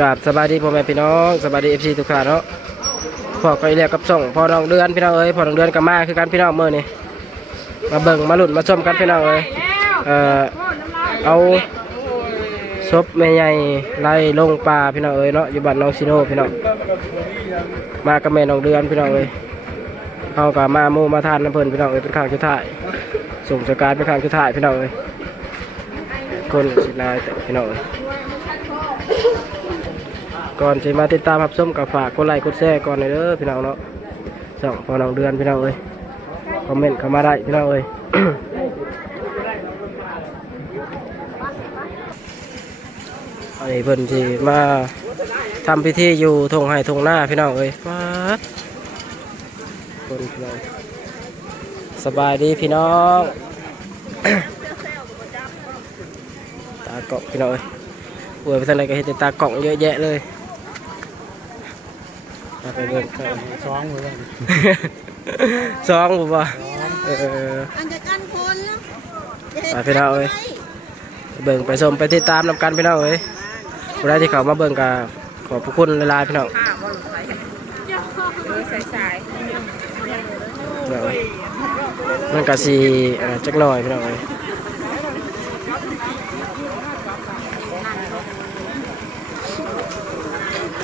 กราบสบายดีพ่อแม่พี่น้องสบายดีFCทุกท่านเนาะพอก็เรียกกับส่งพอน้องเดือนพี่น้องเอ้ยพอน้องเดือนกับมาคือกันพี่น้องเมื่อนี่มาเบิ่งมาลุ้นมาชมกันพี่น้องเอ้ยเอาศพแม่ใหญ่ไล่ลงป่าพี่น้องเอ้ยเนาะอยู่บ้านน้องซิโนพี่น้องมากับแม่น้องเดือนพี่น้องเอ้ยเขากับมาโมมาทานน้ำเพลินพี่น้องเอ้ยเป็นข้างชุดถ่ายส่งจากการเป็นข้างชุดถ่ายพี่น้องเอ้ยคนสินายแต่พี่น้องเอ้ยก่อนจะมาติดตามรับชมกับฝากกดไลค์กดแชร์ก่อนเลยเด้อพี่น้องเนาะส่องพอน้องเดือนพี่น้องเอ้ยคอมเมนต์เข้ามาได้พี่น้องเอ้ย ไอ้เพิ่นที่มาทำพิธีอยู่ทงไห้ทงหน้าพี่น้องเอ้ยฟ้าคนพี่น้องสบายดีพี่น้อง ตาเกาะพี่น้องเอ้ยอวยไปทางไหนก็เห็นแต่ตาเกาะเยอะแยะเลยไปเบิ่งกันซ้องเลยซ้องบ่บ่อันจะกันคนไปพี่น้องเอ้ยเบิ่งไปชมไปติดตามนำกันพี่น้องเอ้ยผู้ใดที่เขามาเบิ่งกับขอบพระคุณหลายๆพี่น้องมันก็สิจักหน่อยพี่น้องเอ้ย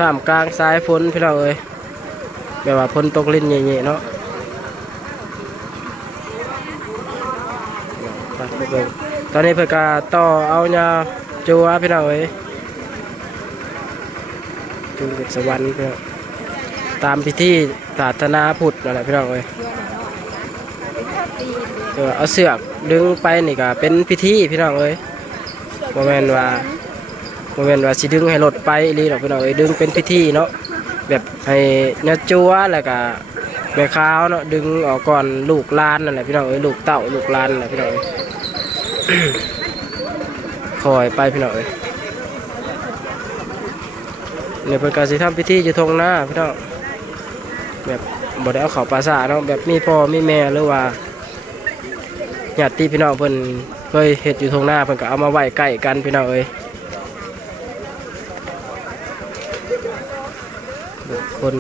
ท่ามกลางสายฝนพี่น้องเอ้ยแบบว่าฝนตกลิ้นใหญ่ๆเนาะไปเบิ่งตอนนี้เพิ่นก็ต่อเอาญาจัวพี่น้องเอ้ยจูงเด็กสวรรค์พี่น้องตามพิธีศาสนาพุทธนั่นแหละพี่น้องเอ้ยเอาเสือกดึงไปนี่ก็เป็นพิธีพี่น้องเอ้ยโมเมนต์ว่าสิดึงให้รถไปอีหรอกพี่น้องเอ้ยดึงเป็นพิธีเนาะแบบให้ญาจัวแล้วก็แม่ขาวเนาะดึงออกก่อนลูกหลานนั่นแหละพี่น้องเอ้ยลูกเต้าลูกหลานนั่นแหละพี่น้องเอ้ย คอยไปพี่น้องเอ้ยเนี่ยเป็นการสิทำพิธีอยู่ทงหน้าพี่น้องแบบบ่ได้เอาเขาปราสาทเนาะแบบมีพ่อมีแม่หรือว่าญาติพี่น้องเพิ่นเคยเฮ็ดอยู่ทงหน้าเพิ่นก็เอามาไว้ใกล้กันพี่น้องเอ้ยคน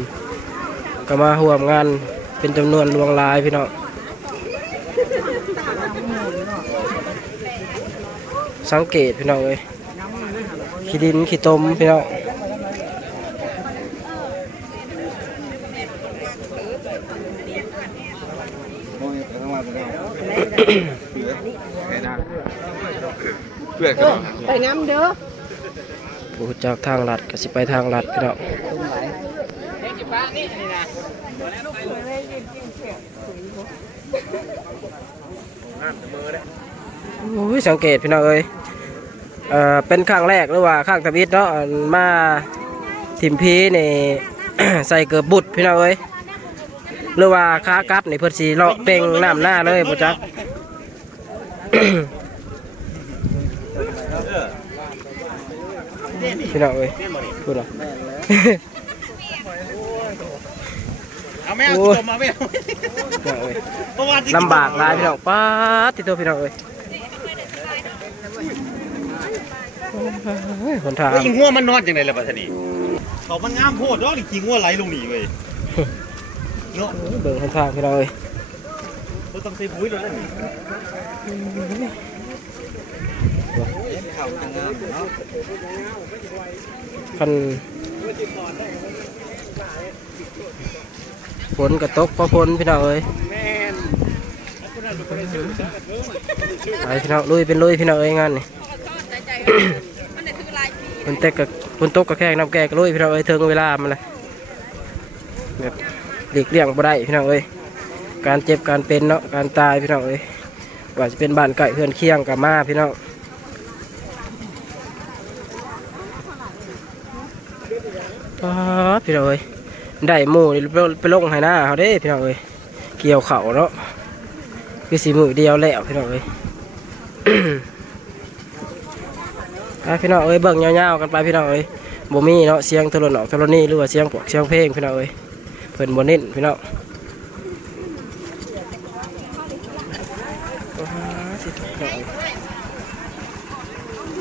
ก็มาร่วมงานเป็นจำนวนหลวงหลายพี่น้องสังเกตพี่น้องเอ้ยขี้ดินขี้ตมพี่น้องไปน้ำเด้อบูจากทางลัดก็สิไปทางลัดพี่น้องโอ้ยสังเกตพี่น้องเอ้ยเป็นครั้งแรกหรือว่าครั้งทวิตเนาะมาทิมพีนี่ ใส่เกือบบุตรพี่น้องเอ้ยหรือว่าค้ากับในเพื่อสีเลาะเป่งน้ำหน้าเลยบ่จัก พี่น้องเอ้ยพูดหรอเอาไม่เอาจมเอาไม่เอาลำบากหลายพี่น้องป้าติดตัวพี่น้องเอ้ยคนทางยิงหัวมันนอนอย่างไรล่ะปัทนีเขามันงามโพดเนาะนี่ยิงหัวไหลลงนี่เว้ยเนาะเบิ่งคนทางพี่น้องเอ้ยเราต้องใส่ปุ๋ยเลยนะคันฝนกระตกพอฝนพี่น้องเอ้ยไปพี่น้องลุยเป็นลุยพี่น้องเอ้ยงานนี่ ฝนเตกกับฝนตกกับแข้งน้ำแกงลุยพี่น้องเอ้ยถึงเวลามันเลยแบบหลีกเลี่ยงบ่ได้พี่น้องเอ้ยการเจ็บการเป็นเนาะการตายพี่น้องเอ้ยว่าจะเป็นบ้านไก่เพื่อนเคียงกับมาพี่น้องพี่น้องเอ้ยได้หมูนี่ไปลงให้หน้าเขาเด้พี่น้องเอ้ยเกี่ยวเข่าเนาะคือสีมือเดียวแล้วพี่น้องเอ้ย พี่น้องเอ้ยเบิ่งยาวๆกันไปพี่น้องเอ้ยบ่มีเนาะเสียงโทรนอกโทรนี่หรือว่าเสียงพวกเสียงเพลงพี่น้องเอ้ยเพิ่นบ่เน้นพี่น้อง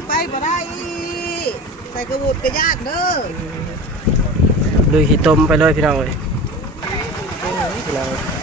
ไปบ่ได้ ส่กระบุดกระยากเด้อ ลุยขี้ต้มไปเลยพี่น้องเลยพี่น้อง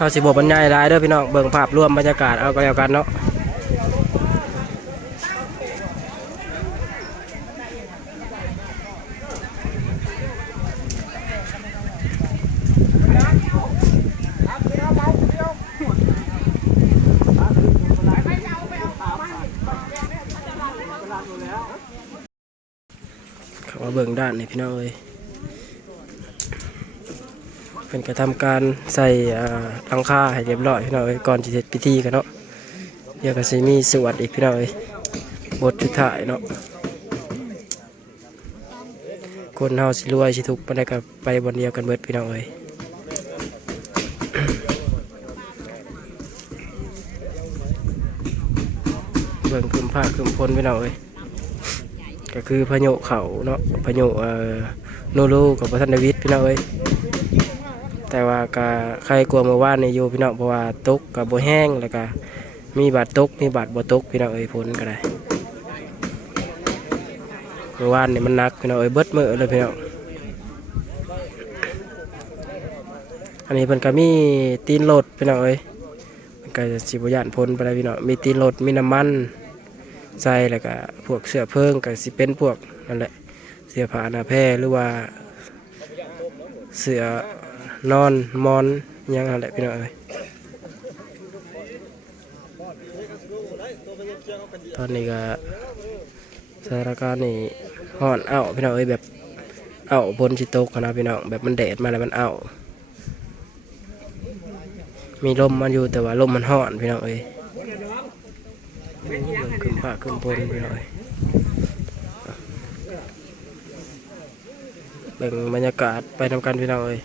เขาสิบบรรยายได้เด้อพี่น้องเบิ่งภาพรวมบรรยากาศเอาก็แล้วกันเนาะเขามาเบิ่งด้านนี่พี่น้องเอ้ยเป็นกระทำการใส่หลังคาให้เรียบร้อยพี่น้องเอ้ยก่อนจะเสร็จพิธีกันเนาะเดี๋ยวก็สิมีสวดอีกพี่น้องเอ้ยบทสุดท้ายเนาะคนเฮาสิรวยสิทุกข์ปานใดก็ไปบนเดียวกันเบิดพี่น้องเอ้ยเบิ่งคืมผ้าคืมพลพี่น้องเอ้ยก็คือพายุเขาเนาะพายุโนรูกับพระท่านเดวิดพี่น้องเอ้ยแต่ว่าก็ใครกลัวเมื่อวานนี่อยู่พี่น้องเพราะว่าตกกับโบแห้งแล้วก็มีบาดตกมีบาดบ่ตกพี่น้องเอ้ยฝนก็ได้เมื่อวานนี่มันหนักพี่น้องเอ้ยเบิดมือเลยพี่น้องอันนี้เพิ่นก็มีตีนรถพี่น้องเอ้ยมันก็สิบ่ย่านพ้นไปได้พี่น้องมีตีนรถมีน้ำมันใส่แล้วก็พวกเสื้อเพิ่งก็สิเป็นพวกนั่นแหละเสื้อผ้าหน้าแพรหรือว่าเสื้อนอนมอนยังอะไรพี่น้องเอ้ยตอนนี้ก็สถานการณ์นี่ฮ้อนอ้าวพี่น้องเอ้ยแบบอ้าวบนสิตกนะพี่น้องแบบมันแดดมาแล้วมันอ้าวมีลมมันอยู่แต่ว่าลมมันฮ้อนพี่น้องเอ้ยขึ้นผ้าขึ้นบนพี่น้องเอ้ยเบิ่งบรรยากาศไปทำกันพี่น้องเอ้ย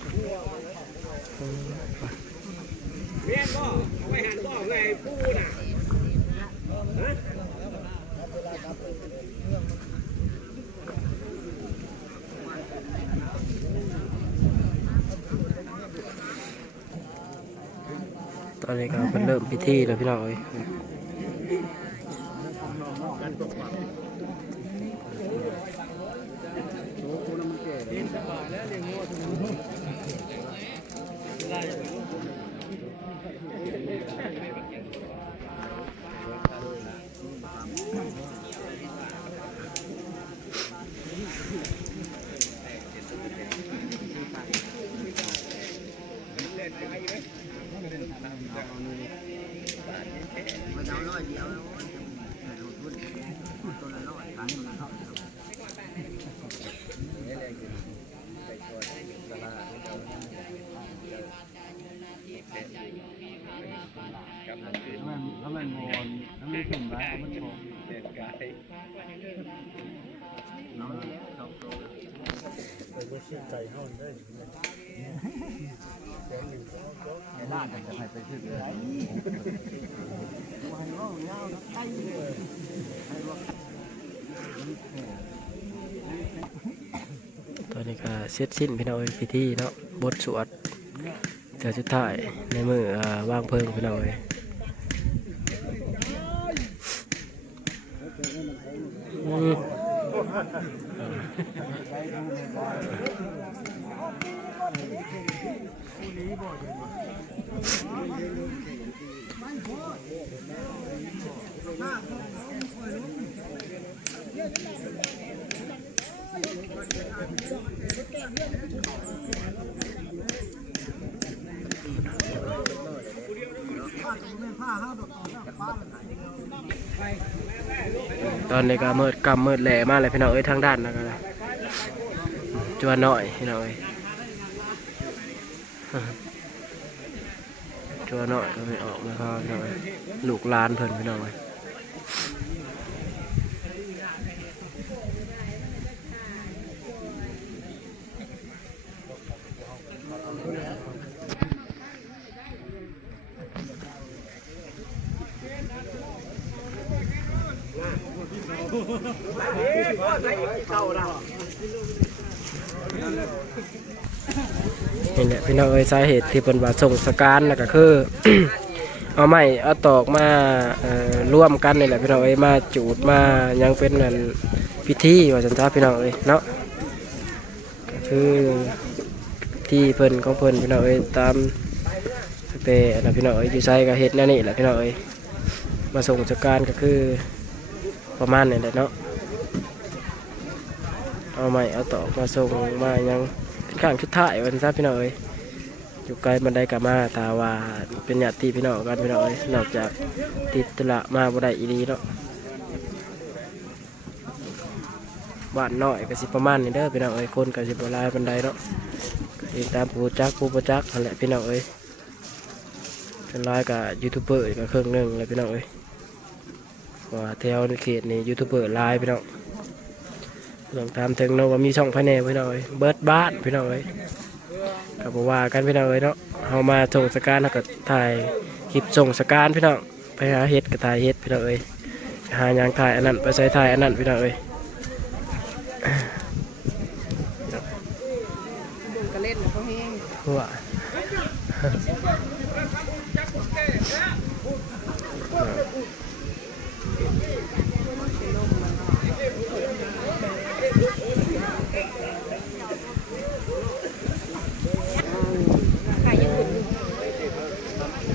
ตอนนี้ก็เริ่มพิธีแล้วพี่น้องเอ้ยตอนนี้ก็เสร็จสิ้นพี่น้องพิธีเนาะบทสวดแต่สุดท้ายในมือวางเพลิงพี่น้องผ้าห้าดอก อนนี้ก็มืดกำมืดแหล่มากเลยพี่น้องเอ้ยทางด้านนะก็จัวหน่อยพี่น้องเอ้ยจัวหน่อยก็ไม่ออกมาเขาพี่น้องเอ้ยลูกลานเพิ่นพี่น้องเอ้ยนี่แหละพี่น้องเอ้ยสาเหตุที่เป็นว่าส่งสการนะก็คือ เอาไม้เอาตอกมาร่วมกันนี่แหละพี่น้องเอ้ยมาจูดมายังเป็นนั่นพิธีว่าจันทร์พี่น้องเอ้ยเนาะก็คือที่เพิ่นของเพิ่นพี่น้องเอ้ยตามเปนะพี่น้องเอ้ยอยู่ไซก็เฮ็ดแนวนี้แหละพี่น้องเอ้ยมาส่งสการก็คือประมาณนี้แหละเนาะเอาไม้เอาตอกมาส่งมายังเป็นข้างชุดท้ายวันซะพี่น้องเอ้ยอยู่ไกลบันไดกามาตาว่าเป็นญาติพี่น้องกันพี่น้องเอ้ยนอกจากติดตละมาบ่ได้อีดีเนาะบ้านน้อยก็สิประมาณนี้เด้อพี่น้องเอ้ยคนก็สิบ่หลายบันไดเนาะเองตามผู้จักนั่นแหละพี่น้องเอ้ยเป็นหลายกับยูทูบเบอร์ก็ครึ่งหนึงเลยพี่น้องเอ้ยว่าแถวในเขตนี่ยูทูบเบอร์หลายพี่น้องลองตามถึงเนาะว่ามีช่องภายในพี่น้องเอ้ยเบิร์ดบ้านพี่น้องเอ้ยก็บอกว่ากันพี่น้องเอ้ยเนาะเอามาส่งสการแล้วก็ถ่ายคลิปส่งสการพี่น้องไปหาเฮ็ดก็ถ่ายเฮ็ดพี่น้องเอ้ยหาอย่างถ่ายอันนั้นไปใส่ถ่ายอันนั้นพี่น้องเอ้ย ดูกระเล่นเขาแห้ง ว่าใครยังอุ่น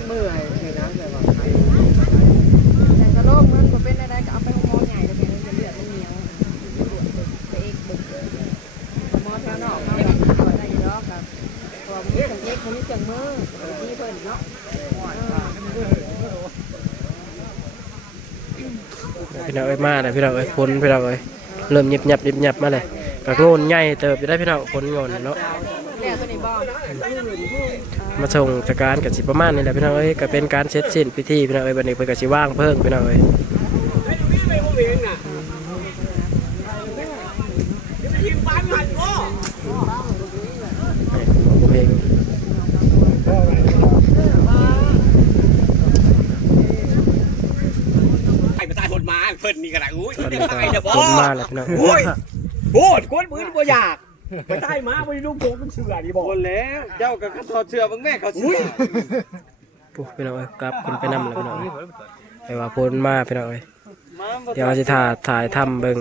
เมื่อยเลยนะแต่ว่าใครแต่กระโลกมันก็เป็นอะไรก็เอาไปห้องหมอใหญ่เลยเป็นจะเลือดมันเหนียวไปเอกบุกหมอแถวนอกเขาแบบเอาได้เยอะครับพอมีจังเอกมีจังมือที่เพิ่นเนาะ พี่น้องเอ้ยมาเลยพี่น้องเอ้ยคนพี่น้องเอ้ยเริ่มหยิบมาเลยก็โงนใหญ่เติบอยู่ได้พี่น้องคนโงนเนาะ แล้วตัวนี้บ่ มาส่งสการกับสิประมาณนี้แหละพี่น้องเอ้ยก็เป็นการเสร็จสิ้นพิธีพี่น้องเอ้ยวันนี้เพิ่นก็สิว่างเพิ่งพี่น้องเอ้ยเพลง ไอ้มาตายคนมาเพิ่นนี่กันนะอุ้ย ตอน เดี๋ นี้ ยว ก็ ตายเดี๋ยวบอ คนมาแล้วพี่น้อง โอ้ยโอ้ยคนมือบ่อยากไปตายมาบ่ได้ลูกโป่งมันเชื่อดีบ่แล้วเจ้ากับเขาเชื่อมึงแม่เขาเชื่อ ปุ๊บพี่น้องเอ้ยกลับคนไปนำแล้วพี่น้องเอ้ยแต่ว่าพ้นมาพี่น้องเอ้ยเดี๋ยวเราจะถ่ายทำเบิ่ง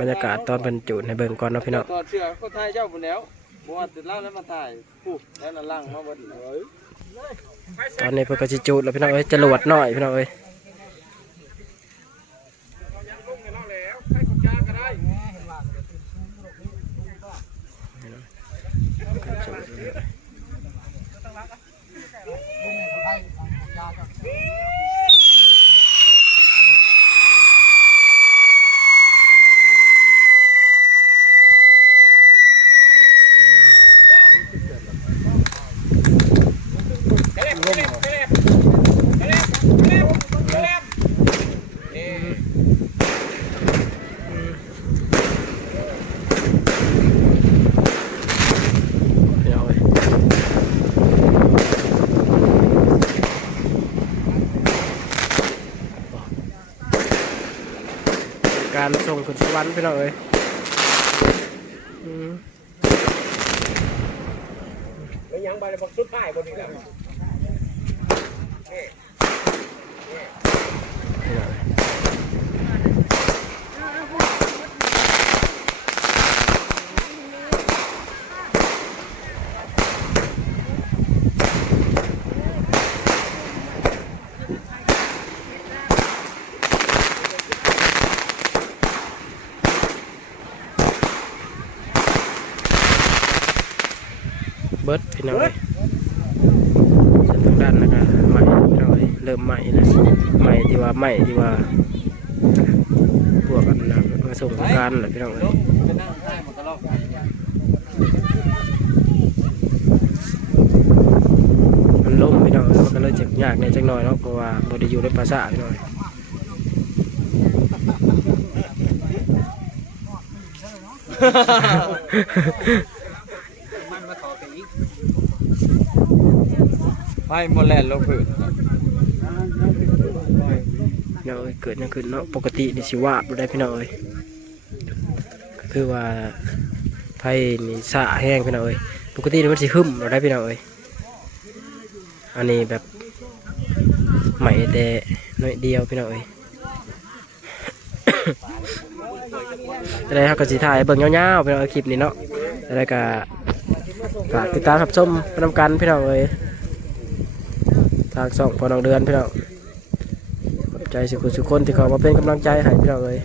บรรยากาศตอนเพิ่นจูดให้เบิ่งก่อนเนาะพี่น้อง ต่อเชื่อคนไทยเจ้าบุญแล้วบัวติดเหล้าแล้วมาถ่ายปุ๊บแล้วนั่นล่างมาบดเลย ตอนนี้เพิ่นก็สิจูดแล้วพี่น้องเอ้ยจรวดน้อยพี่น้องเอ้ยพี่น้องเอ้ยการส่งขึ้นสวรรค์พี่น้องเอ้ยแล้วยังไปบอกสุดท้ายบ่นี่แล้ว เบิร์ดพี่น้องเอ้ยเส้นทางด้านนะครับใหม่พี่น้องเอ้ยเริ่มใหม่แล้วใหม่ที่ว่าพวกกัน ส่งการแหละพี่น้องเอ้ย ไปนั่งใต้หมดตลอด มันล่มพี่น้องมันก็เลยเจ็บยากในจังหน่อยเนาะเพราะว่าบ่ได้อยู่ในภาษาพี่น้อง ไปหมดแล้วลงพื้น พี่น้องเอ้ยเกิดหยังขึ้นเนาะปกตินี่สิว่าบ่ได้พี่น้องเอ้ยก็คือว่าไผนี่สะแห้งพี่น้องเอ้ยปกตินี่มันสิหึมบ่ได้พี่น้องเอ้ยอันนี้แบบใหม่แต่น้อยเดียวพี่น้องเอ้ย อะไรครับก็สิถ่ายเบิ่งยาวๆพี่น้องคลิปนี้เนาะอะไรก็ฝากติดตามรับชมไปนำกันพี่น้องเอ้ยทางช่องพอน้องเดือนพี่น้องขอบใจสุขคนที่เขามาเป็นกำลังใจให้พี่น้องเอ้ย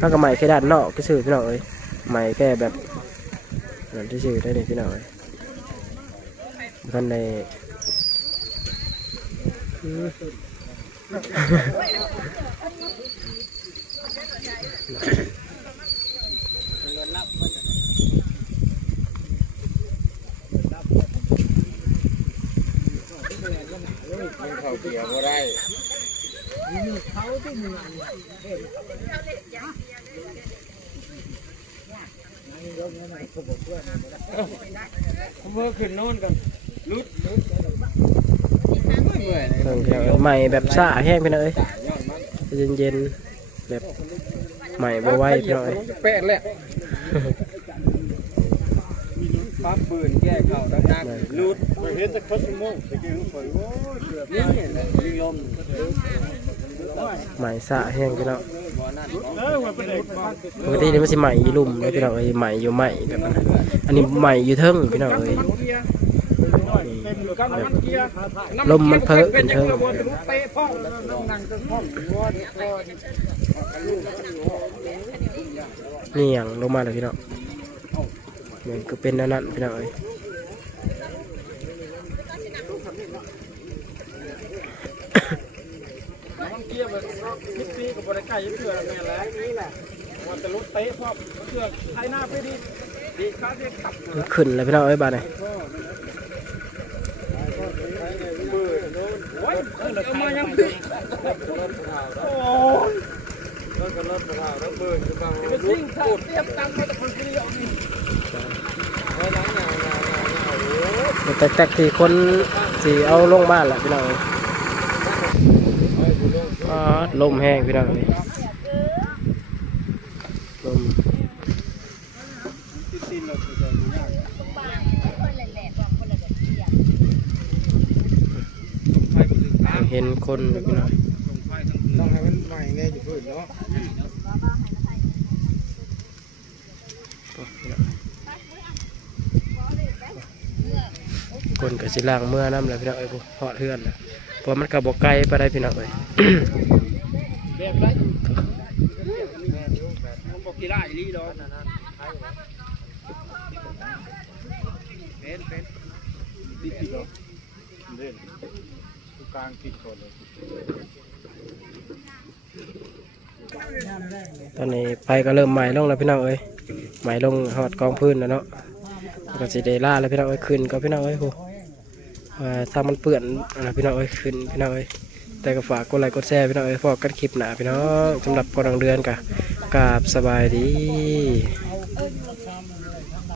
ถ้าก็ใหม่แค่ด้านนอกก็ซื้อพี่น้องเอ้ยใหม่แค่แบบนั่นที่ซื้อได้เลยพี่น้องเอ้ยท่านในเขาเกี่ยวบ่ได้ เมื่อขึ้นโน่นกันลุด เพิ่งพี่น้องเอ้ยใหม่แบบซ่าแห้งพี่น้องเอ้ยเย็นๆแบบใหม่บ่ไหวพี่น้องเอ้ย แปะแหละปั๊บปืนแก้เข่าดังๆลุด ไปเห็นแต่คัสโมงตะกี้ข่อยโอ้ยเกือบ นี่แหละยิงลม ใหม่ซ่าแห้งพี่น้อง บ่นั่น ว่าเป็นเด็กบ้าน ปกตินี่มันสิใหม่อยู่ลุ่มเลยพี่น้องเอ้ยใหม่อยู่ใหม่แบบนั้นอันนี้ใหม่อยู่เทิงพี่น้องเอ้ยแบบลมมันเพิ่มเป็นเทิงนี่อย่างลงมาเลยพี่น้องมันก็เป็นนั่นพี่น้องเอ้ยขึ้นเลยพี่น้องเอ้ยบ้านไหน แต่ที่คนสีเอาลงบ้านแหละพี่น้องลมแห้งพี่น้องเลยลมเห็นคนเลยพี่น้อง ต้องให้มันใหม่แน่อยู่พื้นเนาะ คนกับสิล่างเมื่อน้ำเลยพี่น้องเอ้ยพอเทือนเพราะมันกับบอกไกลไปได้พี่น้องเอ้ย ผมบอกกี่ได้ลีดอกเป็นดิจิตอล เด่นกลางติดคนเลย ตอนนี้ไฟก็เริ่มใหม่ลงแล้วพี่น้องเอ้ยใหม่ลงหอดกองพื้นแล้วเนาะก็สิเดล่าแล้วพี่น้องเอ้ยขึ้นก็พี่น้องเอ้ยโหถ้ามันเปื่อนพี่น้องเอ้ยขึ้นพี่น้องเอ้ยแต่ก็ฝากกดไลค์กดแชร์พี่น้องเอ้ยพอกันคลิปหนาพี่น้องสำหรับพอดังเดือนกะกราบสบายดี